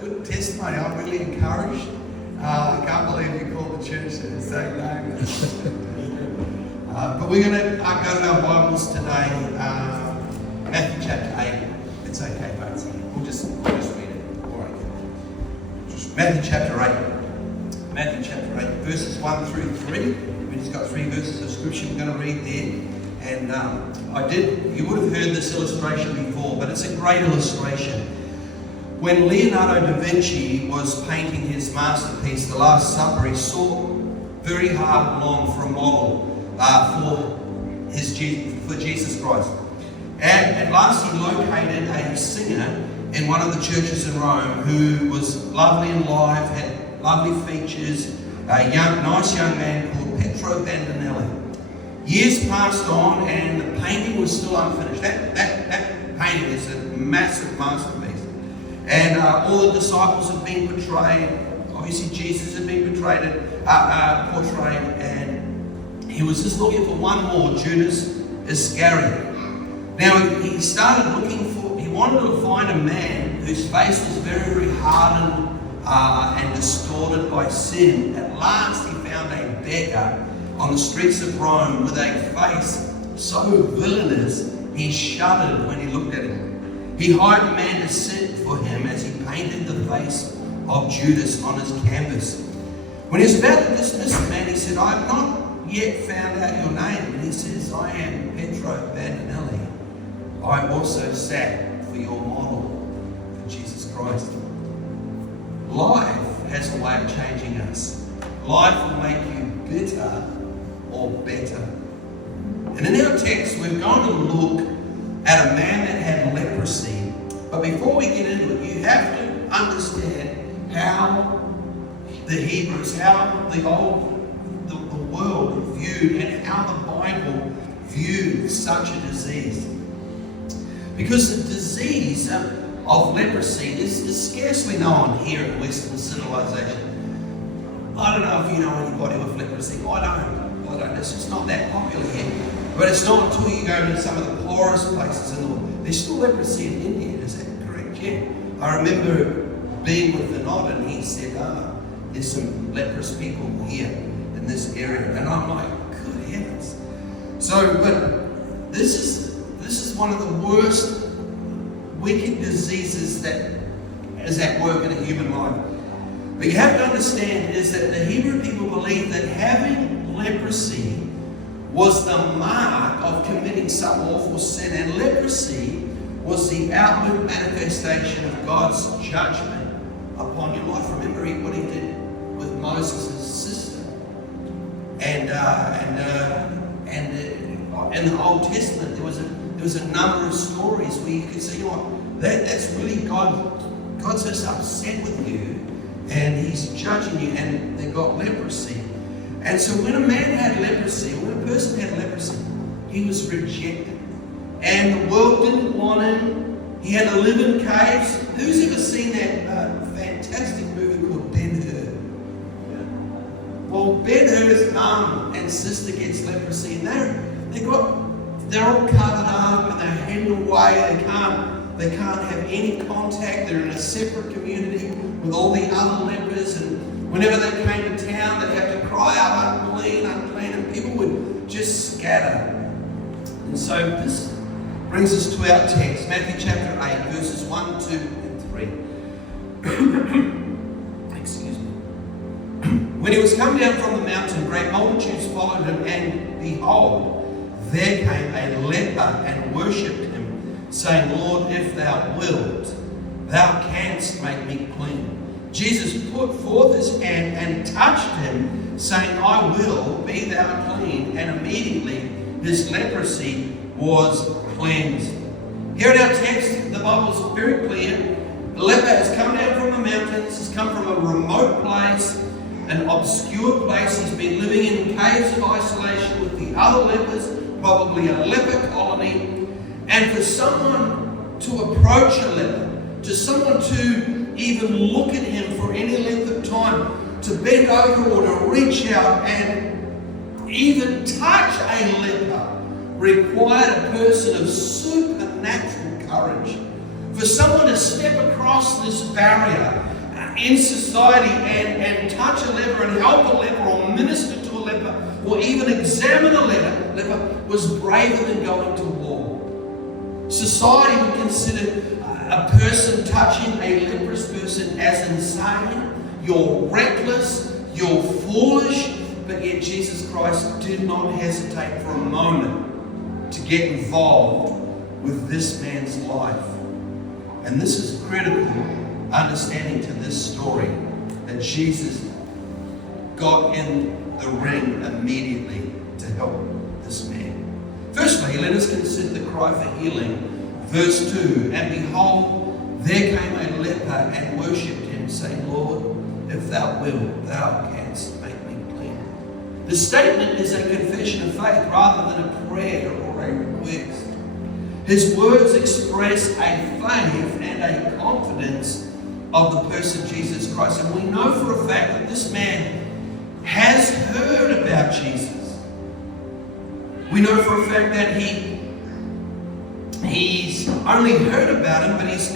good testimony. I'm really encouraged. I can't believe you called the church the same name. But we're going to go to our Bibles today, Matthew chapter 8. It's okay, folks. We'll just read it. All right. Matthew chapter 8. Matthew chapter 8, verses 1 through 3. We've just got 3 verses of scripture we're going to read there. And you would have heard this illustration before, but it's a great illustration. When Leonardo da Vinci was painting his masterpiece, The Last Supper, he sought very hard and long for a model for Jesus Christ. And at last he located a singer in one of the churches in Rome who was lovely and live, had lovely features, a nice young man called Pietro Bandinelli. Years passed on and the painting was still unfinished. That painting is a massive masterpiece. And all the disciples had been portrayed. Obviously Jesus had been portrayed, and he was just looking for one more, Judas Iscariot. Now he wanted to find a man whose face was very, very hardened and distorted by sin. At last he found a beggar on the streets of Rome with a face so villainous he shuddered when he looked at him. He hired a man to sit for him as he painted the face of Judas on his canvas. When he was about to dismiss the man, he said, "I have not yet found out your name." And he says, "I am Pietro Bandinelli. I also sat for your model for Jesus Christ." Life has a way of changing us. Life will make you bitter or better. And in our text, we're going to look at a man that had leprosy. But before we get into it, you have to understand how the Hebrews, how the world viewed and how the Bible viewed such a disease. Because the disease of leprosy is scarcely known here in Western civilization. I don't know if you know anybody with leprosy. I don't. It's just not that popular here. But it's not until you go to some of the poorest places in the world. There's still leprosy in India, is that correct? Yeah. I remember being with the Nod and he said, there's some leprous people here in this area. And I'm like, good heavens. So, but this is one of the worst wicked diseases that is at work in a human life. But you have to understand is that the Hebrew people believed that having leprosy was the mark of committing some awful sin, and leprosy was the outward manifestation of God's judgment upon your life. Remember what he did with Moses' sister, and in the Old Testament there was a number of stories where you could say, you know what, that's really God's just upset with you, and he's judging you, and they got leprosy. And so when a man had leprosy, when a person had leprosy, he was rejected. And the world didn't want him. He had to live in caves. Who's ever seen that fantastic movie called Ben-Hur? Well, Ben-Hur's mum and sister gets leprosy, and they're all covered up and they're hidden away. They can't have any contact. They're in a separate community with all the other lepers, and whenever they came to town, they'd have to cry out, "Unclean, unclean," and people would just scatter. And so this brings us to our text, Matthew chapter 8, verses 1, 2, and 3. Excuse me. When he was come down from the mountain, great multitudes followed him, and behold, there came a leper and worshipped him, saying, "Lord, if thou wilt, thou canst make me clean." Jesus put forth his hand and touched him, saying, "I will, be thou clean." And immediately his leprosy was cleansed. Here in our text, the Bible is very clear. The leper has come down from the mountains, has come from a remote place, an obscure place. He's been living in caves of isolation with the other lepers, probably a leper colony. And for someone to approach a leper, to someone to even look at him for any length of time, to bend over or to reach out and even touch a leper, required a person of supernatural courage. For someone to step across this barrier in society and touch a leper and help a leper or minister to a leper or even examine a leper was braver than going to war. Society would consider a person touching a leprous person as insane, you're reckless, you're foolish, but yet Jesus Christ did not hesitate for a moment to get involved with this man's life. And this is critical understanding to this story, that Jesus got in the ring immediately to help this man. Firstly, let us consider the cry for healing. Verse 2, and behold, there came a leper and worshipped him, saying, Lord, if thou wilt, thou canst make me clean. The statement is a confession of faith rather than a prayer or a request. His words express a faith and a confidence of the person Jesus Christ. And we know for a fact that this man has heard about Jesus. We know for a fact that he's only heard about him, but he's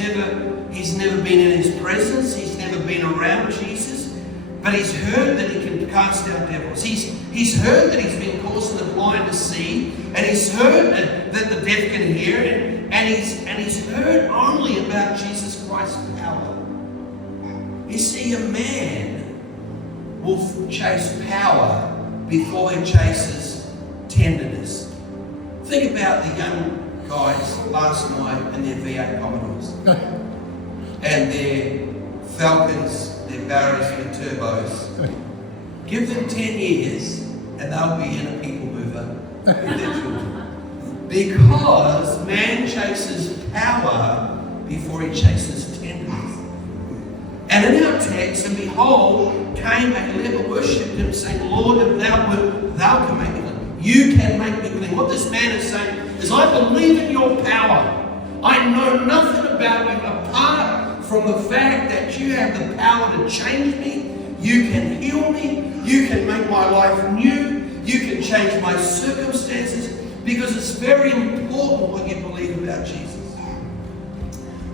never been in his presence. He's never been around Jesus. But he's heard that he can cast out devils. He's heard that he's been causing the blind to see, and he's heard that the deaf can hear, and he's heard only about Jesus Christ's power. You see, a man will chase power before he chases tenderness. Think about the young guys last night and their V8 Commodores and their Falcons, their Barras with turbos. Give them 10 years and they'll be in a people mover with their children. Because man chases power before he chases tenderness. And in our text, and behold, came a leper, worshipped him, saying, Lord, if thou wilt, thou can make me clean. You can make me clean. What this man is saying is, I believe in your power. I know nothing about you apart from the fact that you have the power to change me. You can heal me. You can make my life new. You can change my circumstances, because it's very important what you believe about Jesus.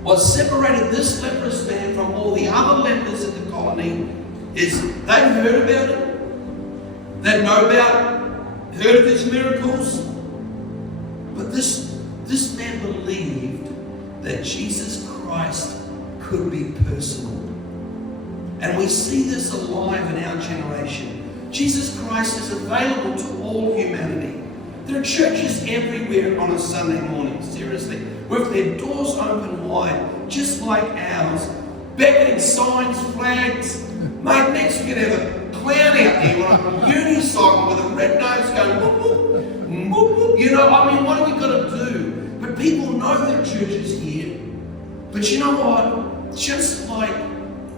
What separated this leprous man from all the other lepers in the colony is they heard about him. They heard of his miracles. But this man believed that Jesus Christ could be personal. And we see this alive in our generation. Jesus Christ is available to all humanity. There are churches everywhere on a Sunday morning, seriously, with their doors open wide, just like ours, beckoning signs, flags. Mate, next we could have a clown out there on a unicycle with a red nose going whoop, whoop, whoop, whoop. You know, I mean, what have we got to do? But people know that church is here. But you know what? Just like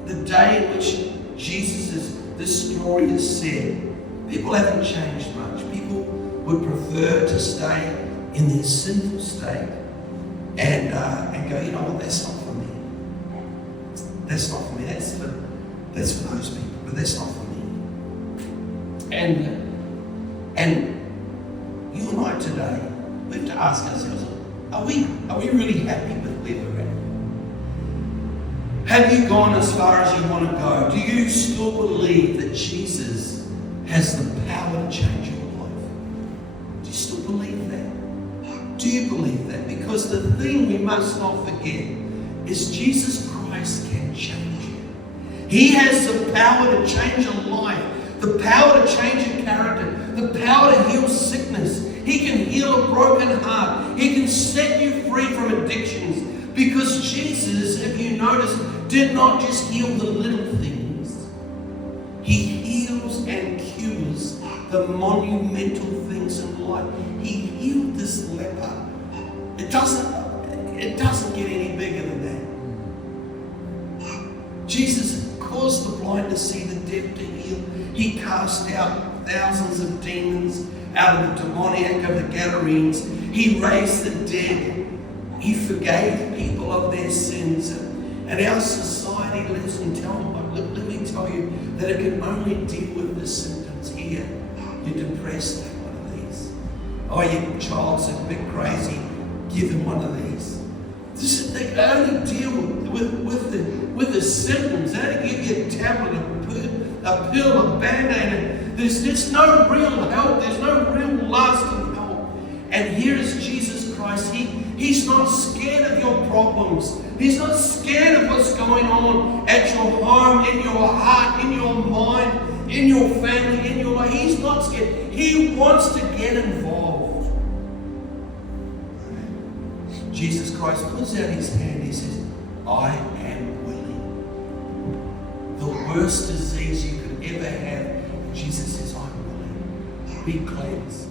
the day in which this story is said, people haven't changed much. People would prefer to stay in their sinful state and go, you know what, that's not for me. That's not for me. That's for those people, but that's not for me. And you and I today, we have to ask ourselves, are we really happy with where we're at? Have you gone as far as you want to go? Do you still believe that Jesus has the power to change your life? Do you still believe that? Do you believe that? Because the thing we must not forget is Jesus Christ can change you. He has the power to change your life, the power to change your character, the power to heal sickness. He can heal a broken heart. He can set you free from addictions. Because Jesus, if you notice, did not just heal the little things. He heals and cures the monumental things in life. He healed this leper. It doesn't get any bigger than that. Jesus caused the blind to see, the deaf to heal. He cast out thousands of demons out of the demoniac of the Gadarenes. He raised the dead. He forgave people of their sins. And our society lives and tell them, let me tell you that it can only deal with the symptoms here. You're depressed, take one of these. Oh, your child's a bit crazy, give him one of these. They only deal with the symptoms. They only give you a tablet, a pill, a band-aid. There's no real help. There's no real lasting help. And here is Jesus Christ. He's not scared of your problems. He's not scared of what's going on at your home, in your heart, in your mind, in your family, in your life. He's not scared. He wants to get involved. Jesus Christ puts out his hand. He says, I am willing. The worst disease you could ever have. Jesus says, I'm willing. Be cleansed.